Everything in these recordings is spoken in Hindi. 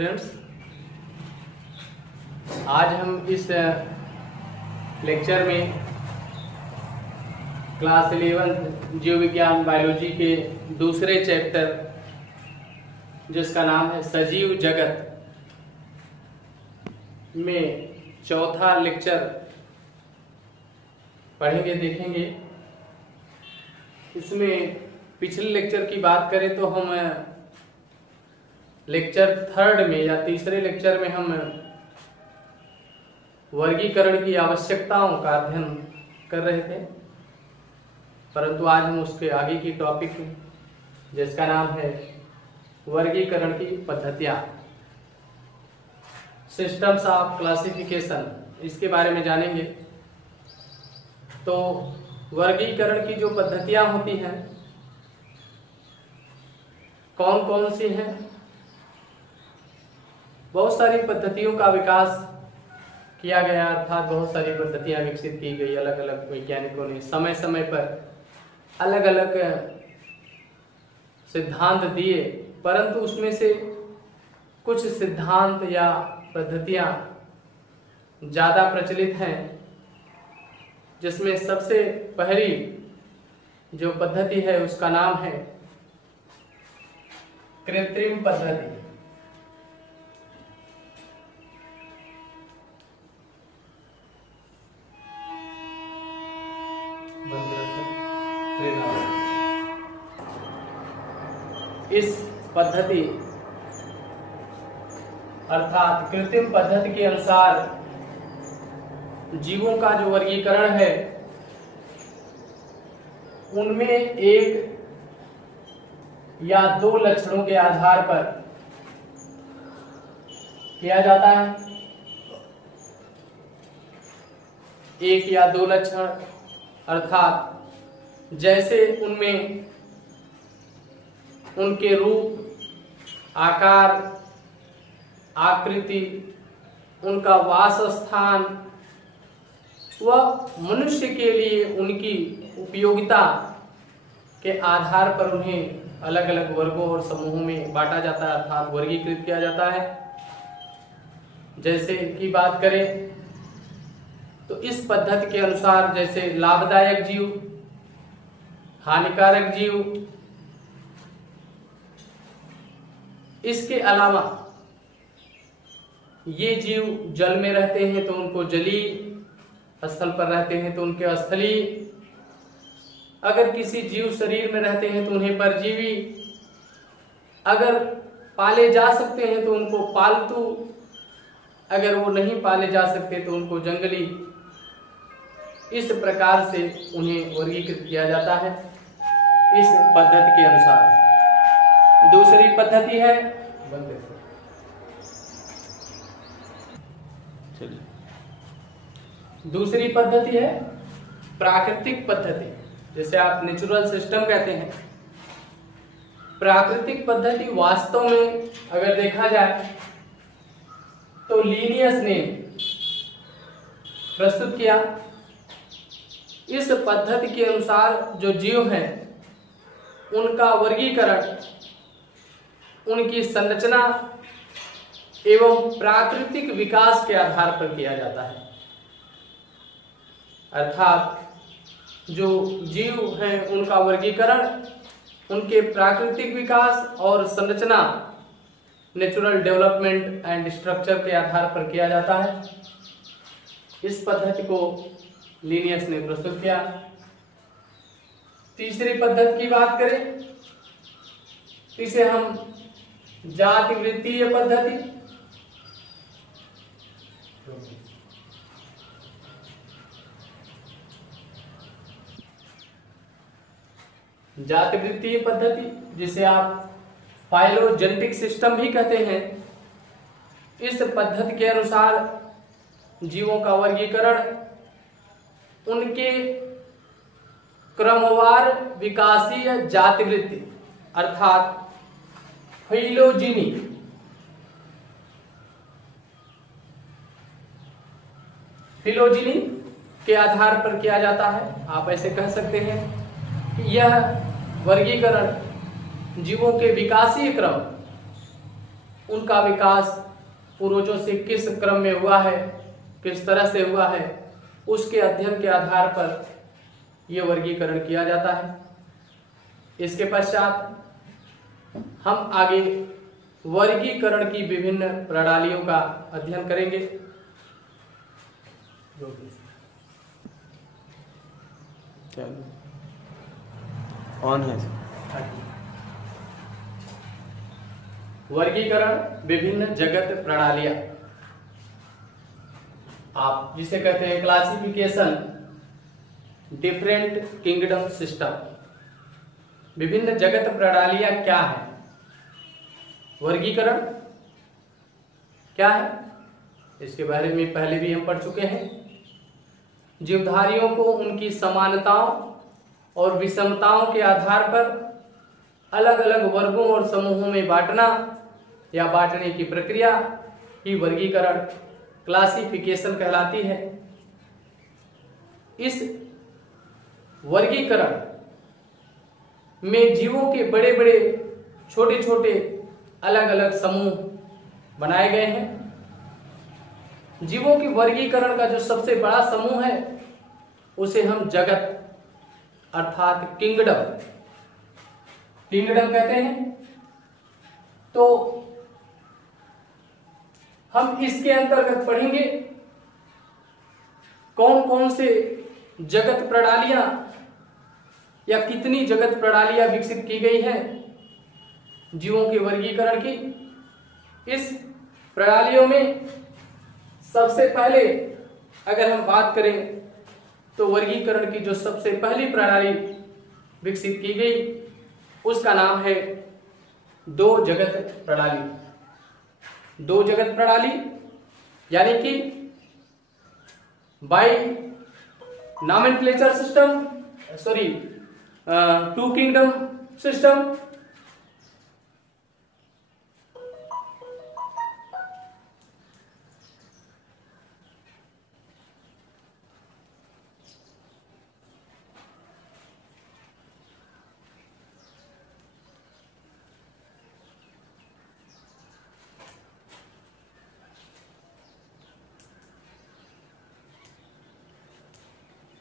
स्टूडेंट्स, आज हम इस लेक्चर में क्लास 11 जीव विज्ञान बायोलॉजी के दूसरे चैप्टर जिसका नाम है सजीव जगत में चौथा लेक्चर पढ़ेंगे, देखेंगे। इसमें पिछले लेक्चर की बात करें तो हम लेक्चर थर्ड में या तीसरे लेक्चर में हम वर्गीकरण की आवश्यकताओं का अध्ययन कर रहे थे, परंतु आज हम उसके आगे की टॉपिक जिसका नाम है वर्गीकरण की पद्धतियां, सिस्टम्स ऑफ क्लासिफिकेशन, इसके बारे में जानेंगे। तो वर्गीकरण की जो पद्धतियां होती हैं कौन कौन सी हैं? बहुत सारी पद्धतियों का विकास किया गया, अर्थात बहुत सारी पद्धतियां विकसित की गई। अलग अलग वैज्ञानिकों ने समय समय पर अलग अलग सिद्धांत दिए, परंतु उसमें से कुछ सिद्धांत या पद्धतियां ज्यादा प्रचलित हैं, जिसमें सबसे पहली जो पद्धति है उसका नाम है कृत्रिम पद्धति। इस पद्धति अर्थात कृत्रिम पद्धति के अनुसार जीवों का जो वर्गीकरण है उनमें एक या दो लक्षणों के आधार पर किया जाता है। एक या दो लक्षण अर्थात जैसे उनमें उनके रूप, आकार, आकृति, उनका वास स्थान व मनुष्य के लिए उनकी उपयोगिता के आधार पर उन्हें अलग अलग वर्गों और समूहों में बांटा जाता है, अर्थात वर्गीकृत किया जाता है। जैसे की बात करें तो इस पद्धति के अनुसार जैसे लाभदायक जीव, हानिकारक जीव, इसके अलावा ये जीव जल में रहते हैं तो उनको जलीय, स्थल पर रहते हैं तो उनके स्थलीय, अगर किसी जीव शरीर में रहते हैं तो उन्हें परजीवी, अगर पाले जा सकते हैं तो उनको पालतू, अगर वो नहीं पाले जा सकते तो उनको जंगली। इस प्रकार से उन्हें वर्गीकृत किया जाता है इस पद्धति के अनुसार। दूसरी पद्धति है दूसरी पद्धति है प्राकृतिक पद्धति, जैसे आप नेचुरल सिस्टम कहते हैं। प्राकृतिक पद्धति वास्तव में अगर देखा जाए तो लिनियस ने प्रस्तुत किया। इस पद्धति के अनुसार जो जीव हैं उनका वर्गीकरण उनकी संरचना एवं प्राकृतिक विकास के आधार पर किया जाता है, अर्थात जो जीव हैं उनका वर्गीकरण उनके प्राकृतिक विकास और संरचना, नेचुरल डेवलपमेंट एंड स्ट्रक्चर के आधार पर किया जाता है। इस पद्धति को लिनियस ने प्रस्तुत किया। तीसरी पद्धति की बात करें, इसे हम जाति वृत्तीय पद्धति, जाति वृत्तीय पद्धति जिसे आप फाइलोजेनेटिक सिस्टम भी कहते हैं। इस पद्धति के अनुसार जीवों का वर्गीकरण उनके क्रमवार विकासीय जातिवृत्ति अर्थात फिलोजिनी के आधार पर किया जाता है। आप ऐसे कह सकते हैं कि यह वर्गीकरण जीवों के विकासीय क्रम उनका विकास पूर्वजों से किस क्रम में हुआ है, किस तरह से हुआ है, उसके अध्ययन के आधार पर यह वर्गीकरण किया जाता है। इसके पश्चात हम आगे वर्गीकरण की विभिन्न प्रणालियों का अध्ययन करेंगे। चलो ऑन है। वर्गीकरण विभिन्न जगत प्रणालियां, आप जिसे कहते हैं क्लासिफिकेशन, डिफरेंट किंगडम सिस्टम। विभिन्न जगत प्रणालियां क्या है? वर्गीकरण क्या है, इसके बारे में पहले भी हम पढ़ चुके हैं। जीवधारियों को उनकी समानताओं और विषमताओं के आधार पर अलग अलग वर्गों और समूहों में बांटना या बांटने की प्रक्रिया ही वर्गीकरण, क्लासिफिकेशन कहलाती है। इस वर्गीकरण में जीवों के बड़े बड़े छोटे छोटे अलग अलग समूह बनाए गए हैं। जीवों के वर्गीकरण का जो सबसे बड़ा समूह है उसे हम जगत अर्थात किंगडम कहते हैं। तो हम इसके अंतर्गत पढ़ेंगे कौन कौन से जगत प्रणालियां या कितनी जगत प्रणालियां विकसित की गई हैं जीवों के वर्गीकरण की। इस प्रणालियों में सबसे पहले अगर हम बात करें तो वर्गीकरण की जो सबसे पहली प्रणाली विकसित की गई उसका नाम है दो जगत प्रणाली। दो जगत प्रणाली यानी कि by nomenclature system, two kingdom system.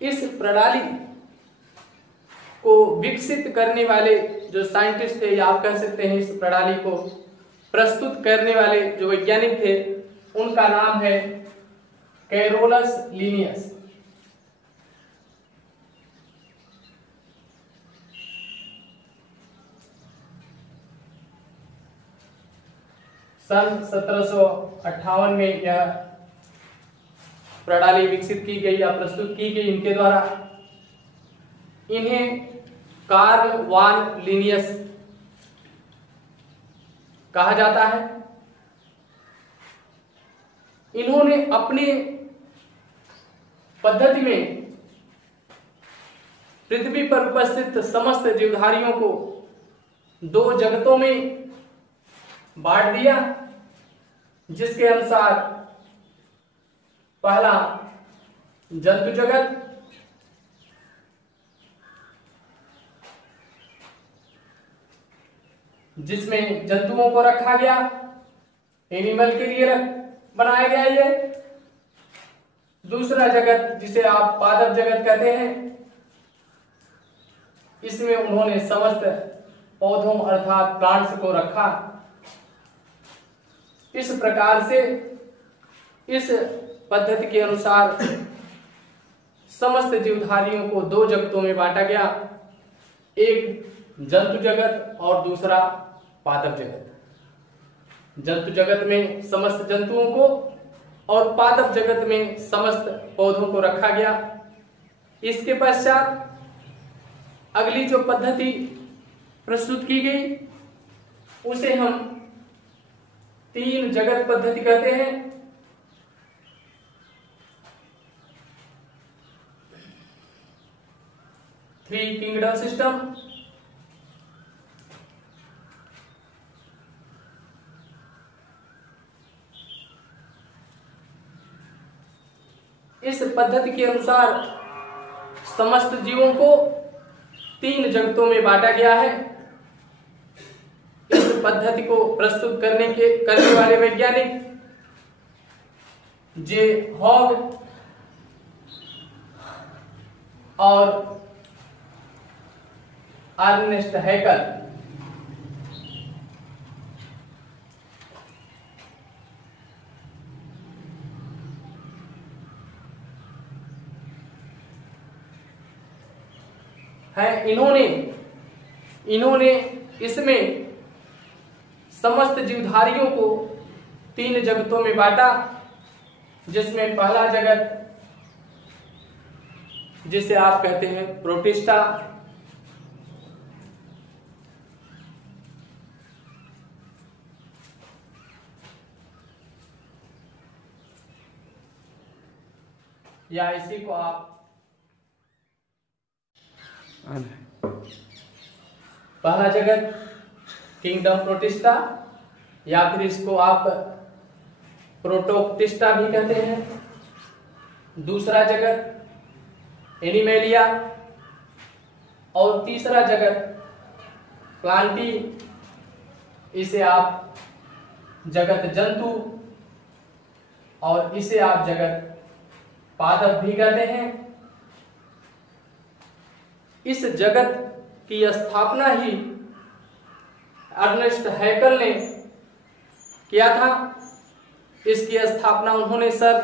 इस प्रणाली को विकसित करने वाले जो साइंटिस्ट थे या आप कह सकते हैं इस प्रणाली को प्रस्तुत करने वाले जो वैज्ञानिक थे उनका नाम है कैरोलस लीनियस। सन 1758 में यह प्रणाली विकसित की गई या प्रस्तुत की गई इनके द्वारा। इन्हें कार्ल वान लिनियस कहा जाता है। इन्होंने अपनी पद्धति में पृथ्वी पर उपस्थित समस्त जीवधारियों को दो जगतों में बांट दिया, जिसके अनुसार पहला जंतु जगत, जिसमें जंतुओं को रखा गया, एनिमल के लिए बनाया गया ये। दूसरा जगत जिसे आप पादप जगत कहते हैं, इसमें उन्होंने समस्त पौधों अर्थात प्लांट्स को रखा। इस प्रकार से इस पद्धति के अनुसार समस्त जीवधारियों को दो जगतों में बांटा गया, एक जंतु जगत और दूसरा पादप जगत। जंतु जगत में समस्त जंतुओं को और पादप जगत में समस्त पौधों को रखा गया। इसके पश्चात अगली जो पद्धति प्रस्तुत की गई उसे हम तीन जगत पद्धति कहते हैं। Three kingdom system. इस पद्धति के अनुसार समस्त जीवों को तीन जगतों में बांटा गया है। इस पद्धति को प्रस्तुत करने वाले वैज्ञानिक जे हॉग और अर्नेस्ट हैकल। इन्होंने इसमें समस्त जीवधारियों को 3 जगतों में बांटा, जिसमें पहला जगत जिसे आप कहते हैं प्रोटिस्टा, या इसी को आप पहला जगत किंगडम प्रोटिस्टा, या फिर इसको आप प्रोटोक्टिस्टा भी कहते हैं। दूसरा जगत एनिमेलिया, और तीसरा जगत प्लांटी, इसे आप जगत जंतु और इसे आप जगत पादप भी कहते हैं। इस जगत की स्थापना ही अर्नेस्ट हैकल ने किया था। इसकी स्थापना उन्होंने सन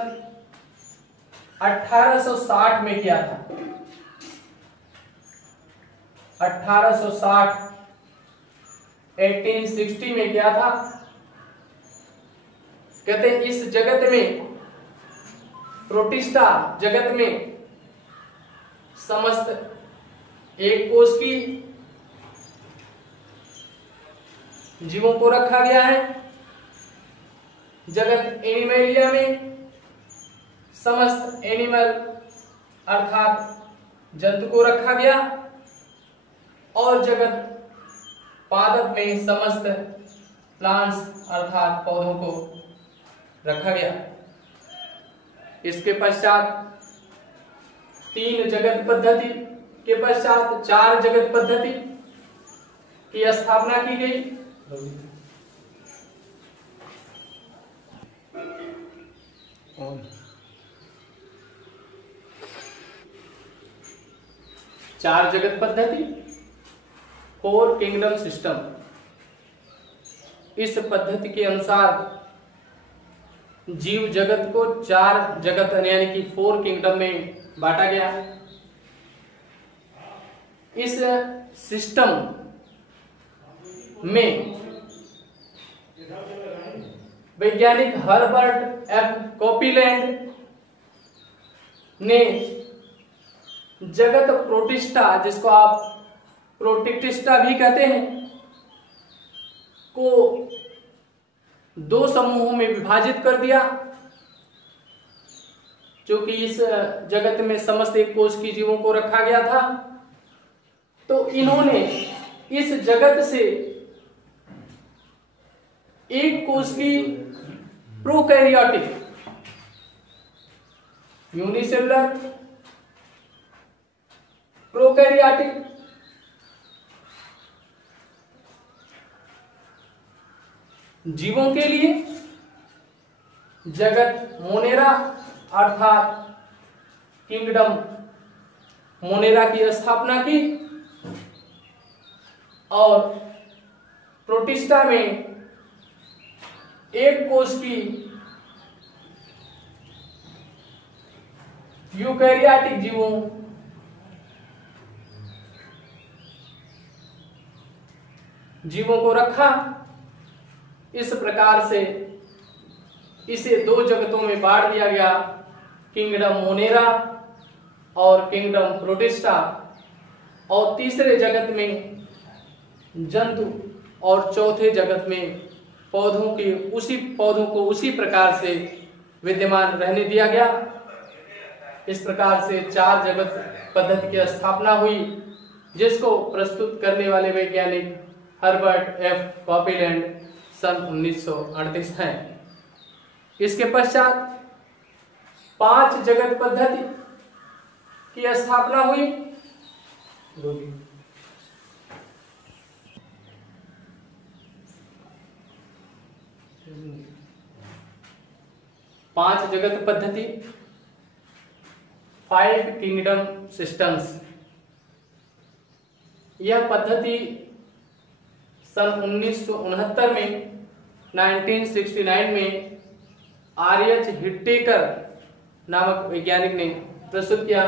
1860 में किया था। 1860 में किया था। कहते हैं इस जगत में, प्रोटिस्टा जगत में, समस्त एक कोष की जीवों को रखा गया है। जगत एनिमेलिया में समस्त एनिमल अर्थात जंतु को रखा गया, और जगत पादप में समस्त प्लांट्स अर्थात पौधों को रखा गया। इसके पश्चात 3 जगत पद्धति के पश्चात 4 जगत पद्धति की स्थापना की गई। चार जगत पद्धति, 4 किंगडम सिस्टम। इस पद्धति के अनुसार जीव जगत को 4 जगत यानी कि 4 किंगडम में बांटा गया। इस सिस्टम में वैज्ञानिक हर्बर्ट एफ कॉपीलैंड ने जगत प्रोटिस्टा, जिसको आप प्रोटिक्टिस्टा भी कहते हैं, को 2 समूहों में विभाजित कर दिया, जो कि इस जगत में समस्त एक कोष की जीवों को रखा गया था। तो इन्होंने इस जगत से एक कोष की प्रोकैरियोटिक, यूनिसेलुलर, प्रोकैरियोटिक जीवों के लिए जगत मोनेरा अर्थात किंगडम मोनेरा की स्थापना की, और प्रोटिस्टा में एक कोष की यूकैरियोटिक जीवों को रखा। इस प्रकार से इसे 2 जगतों में बांट दिया गया, किंगडम मोनेरा और किंगडम प्रोटिस्टा, और तीसरे जगत में जंतु और चौथे जगत में पौधों को उसी प्रकार से विद्यमान रहने दिया गया। इस प्रकार से 4 जगत पद्धति की स्थापना हुई, जिसको प्रस्तुत करने वाले वैज्ञानिक हर्बर्ट एफ कॉपीलैंड सन 1938 हैं। इसके पश्चात 5 जगत पद्धति की स्थापना हुई। पांच जगत पद्धति, 5 किंगडम सिस्टम्स। यह पद्धति सन 1969 में 1969 में आर.एच. हिट्टेकर नामक वैज्ञानिक ने प्रस्तुत किया।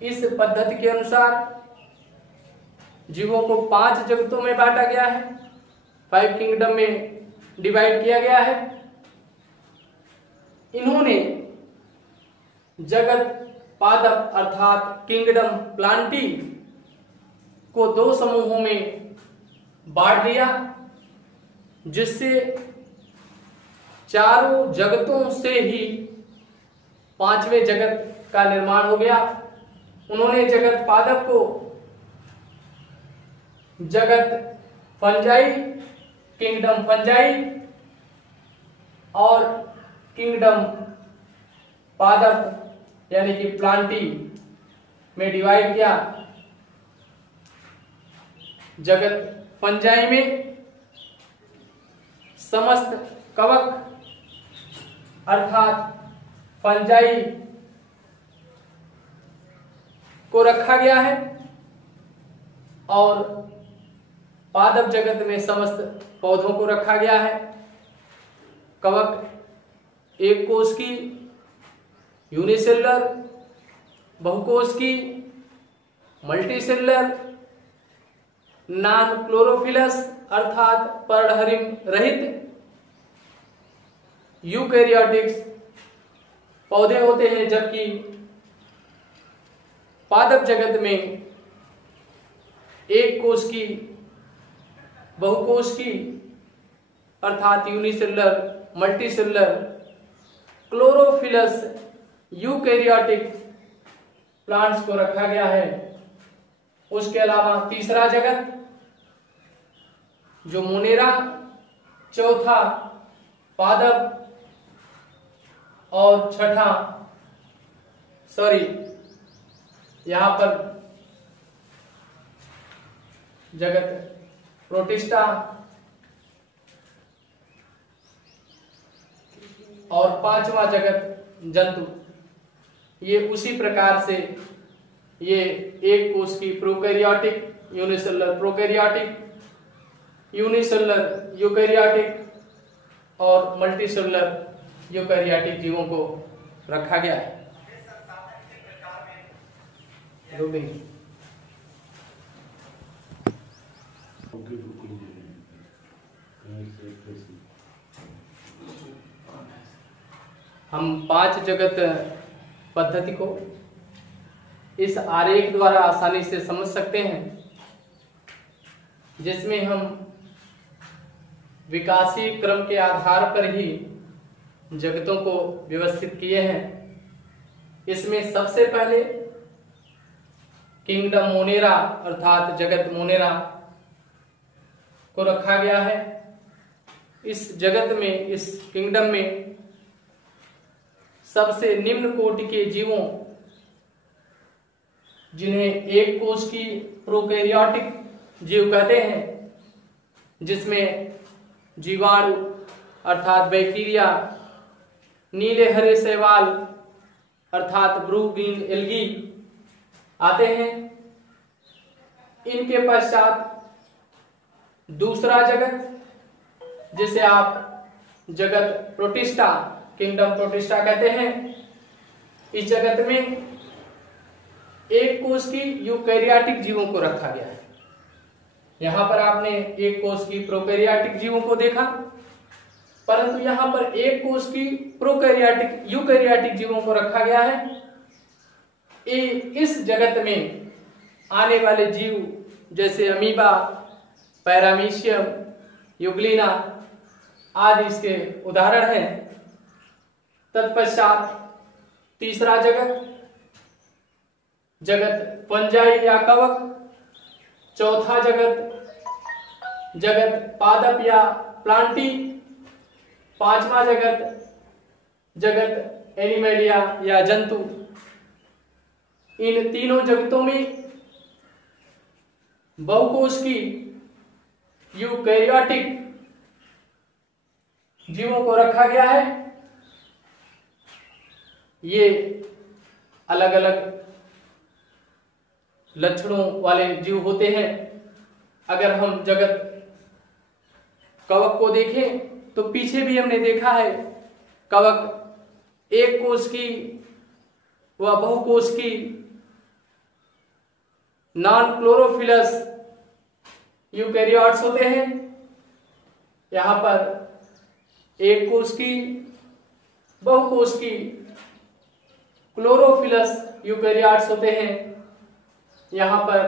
इस पद्धति के अनुसार जीवों को 5 जगतों में बांटा गया है, 5 किंगडम में डिवाइड किया गया है। इन्होंने जगत पादप अर्थात किंगडम प्लांटी को 2 समूहों में बांट दिया, जिससे चारों जगतों से ही 5वें जगत का निर्माण हो गया। उन्होंने जगत पादप को जगत फंजाई, किंगडम फंजाई और किंगडम पादप यानी कि प्लांटी में डिवाइड किया। जगत फंजाई में समस्त कवक अर्थात फंजाई को रखा गया है और पादप जगत में समस्त पौधों को रखा गया है। कवक एक कोश की, यूनिसेलुलर, बहुकोश की, मल्टीसेलुलर, नॉन क्लोरोफिलस अर्थात पर्णहरिम रहित, यूकैरियोटिक्स पौधे होते हैं, जबकि पादप जगत में एक कोश की, बहुकोश की अर्थात unicellular, multicellular, chlorophyllous, eukaryotic plants को रखा गया है। उसके अलावा तीसरा जगत जो मोनेरा, चौथा पादप और छठा यहां पर जगत प्रोटिस्टा और 5वां जगत जंतु। ये उसी प्रकार से ये एक कोश की prokaryotic, unicellular prokaryotic, unicellular eukaryotic और मल्टीसेलुलर यूकैरियोटिक जीवों को रखा गया है। हम 5 जगत पद्धति को इस आरेख द्वारा आसानी से समझ सकते हैं, जिसमें हम विकासीय क्रम के आधार पर ही जगतों को व्यवस्थित किए हैं। इसमें सबसे पहले किंगडम मोनेरा अर्थात जगत मोनेरा को रखा गया है। इस जगत में, इस किंगडम में सबसे निम्न कोटि के जीवों, जिन्हें एक कोश की प्रोकैरियोटिक जीव कहते हैं, जिसमें जीवाणु अर्थात बैक्टीरिया, नीले हरे शैवाल अर्थात ब्लू ग्रीन एल्गी आते हैं। इनके पश्चात दूसरा जगत, जिसे आप जगत प्रोटिस्टा, किंगडम प्रोटिस्टा कहते हैं। इस जगत में एक कोश की यूकैरियोटिक जीवों को रखा गया है। यहां पर आपने एक कोश की प्रोकैरियोटिक जीवों को देखा, परंतु यहां पर एक कोश की प्रोकैरियोटिक, यूकैरियोटिक जीवों को रखा गया है। इस जगत में आने वाले जीव जैसे अमीबा, पैरामीशियम, यूग्लिना आदि इसके उदाहरण हैं। तत्पश्चात तीसरा जगत, जगत फंजाई या कवक, चौथा जगत, जगत पादप या प्लांटी, पांचवा जगत, जगत एनिमेलिया या जंतु। इन तीनों जगतों में बहुकोश की यूकैरियोटिक जीवों को रखा गया है। ये अलग अलग लक्षणों वाले जीव होते हैं। अगर हम जगत कवक को देखें तो पीछे भी हमने देखा है, कवक एक कोश की व बहुकोश की नॉन क्लोरोफिलस यूकैरियोट्स होते हैं। यहां पर एक कोश की, बहुकोश की क्लोरोफिलस यूकैरियोट्स होते हैं। यहां पर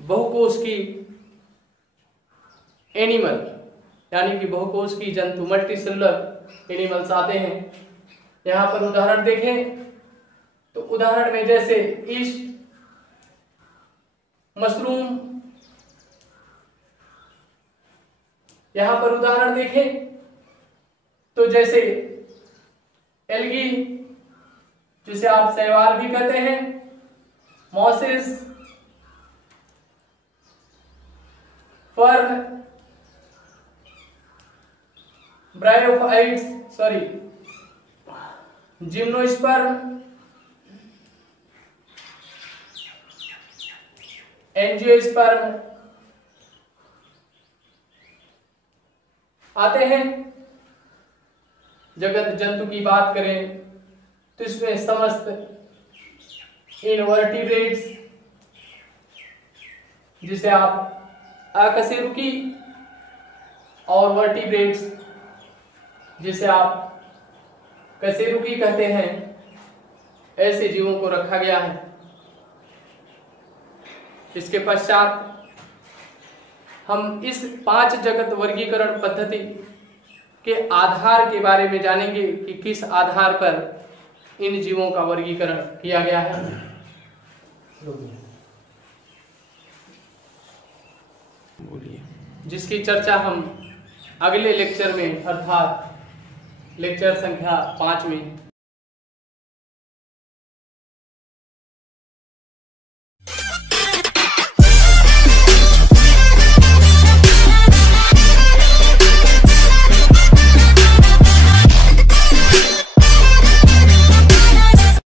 बहुकोश की एनिमल यानी कि बहुकोश की जंतु मल्टीसेलुलर एनिमल्स आते हैं। यहां पर उदाहरण देखें तो उदाहरण में जैसे ईस्ट, मशरूम, यहां पर उदाहरण देखें तो जैसे एल्गी, जिसे आप शैवाल भी कहते हैं, mosses, fern, bryophytes, gymnosperm, angiosperm आते हैं। जगत जंतु की बात करें तो इसमें समस्त इनवर्टिब्रेट्स, जिसे आप अकशेरुकी, और वर्टिब्रेट्स, जिसे आप कशेरुकी कहते हैं, ऐसे जीवों को रखा गया है। इसके पश्चात हम इस 5 जगत वर्गीकरण पद्धति के आधार के बारे में जानेंगे कि किस आधार पर इन जीवों का वर्गीकरण किया गया है। बोलिए। जिसकी चर्चा हम अगले लेक्चर में अर्थात लेक्चर संख्या 5 में